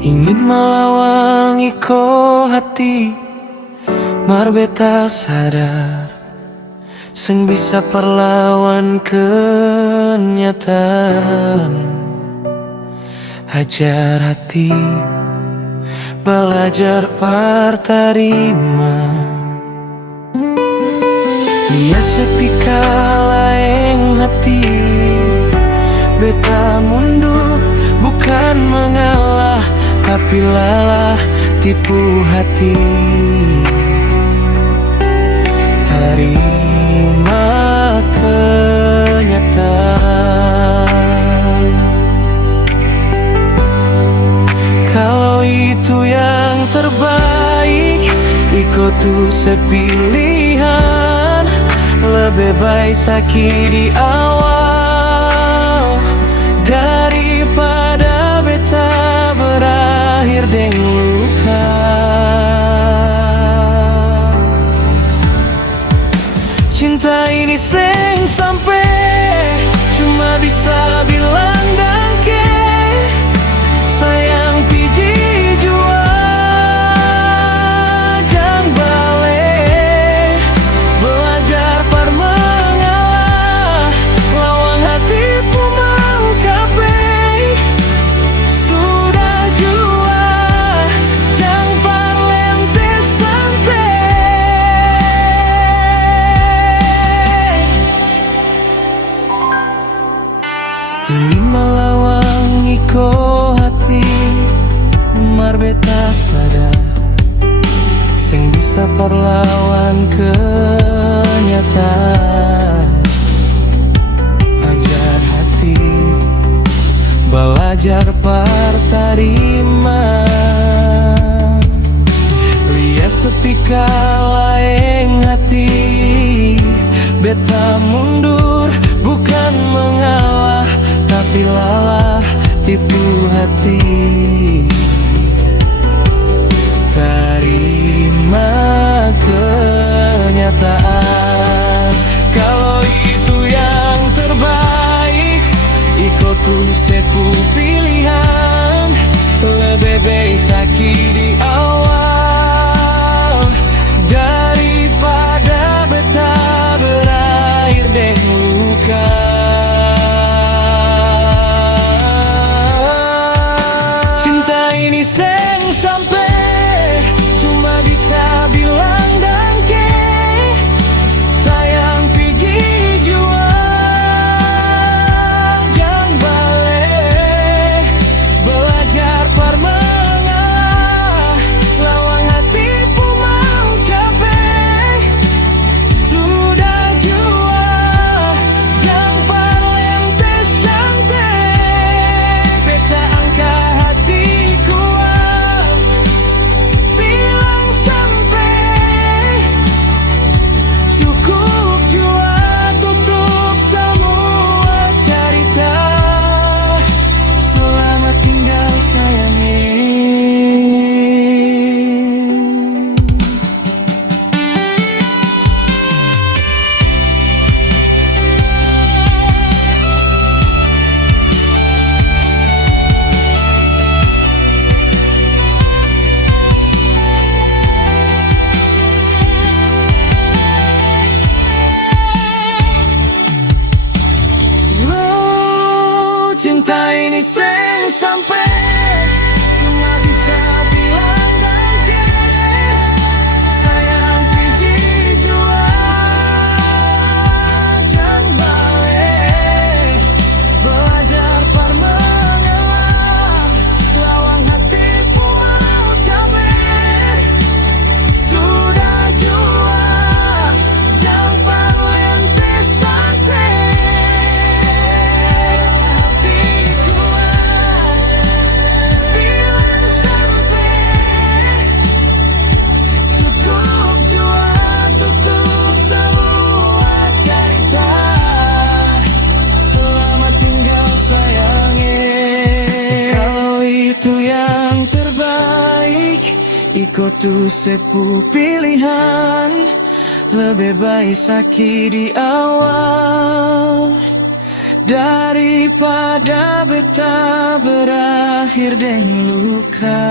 Ingin melawangi ko hati, mar beta sadar seng bisa perlawan kenyataan. Hajar hati, belajar partarima. Dia sepi kalaeng hati, beta mundur bukan mengalah, tapi lalah tipu hati. Terima kenyataan. Kalau itu yang terbaik, ikut tuh sepilihan. Lebih baik sakit di awal daripada beta berakhir dengan luka. Cinta ini seng sampai cuma bisa bilang dangke. Sayang piji jua jang balik, belajar par mengalah, lawang hatiku mau kape. Sudah jua jang par lente santai. Ingin melawangi ko hati, mar beta sadar seng bisa perlawan kenyataan. Ajar hati, belajar partarima. Lihat sepi kalaeng hati, beta mundur bukan mengalah, tapi lalah tipu hati. Terima kenyataan. Kalau itu yang terbaik, ikut tuh sepu pilihan. Lebih baik sakit di awal daripada beta berakhir dengan luka. Cinta ini seng sampai cuma bisa bilang dangke. Sayang piji jua jang balik, belajar par mengalah, lawang hatiku mau cape. Sudah jua jang par lente santai. Beta angka hati kuat, bilang sampai. Cukup jua tutup semua cerita. Selamat tinggal sayangi. Oh, cinta ini seng sampai cuma bisa bilang dangke. Sayang piji jua jang balik, belajar par mengalah, lawang hatiku mau capai. Sudah jua jang par lente santai. Hatiku bilang sampai. Cukup jua tutup semua cerita. Selamat tinggal sayangi. Kalau itu yang terbaik, ikut tuh sepu pilihan. Lebih baik sakit di awal daripada beta berakhir dengan luka.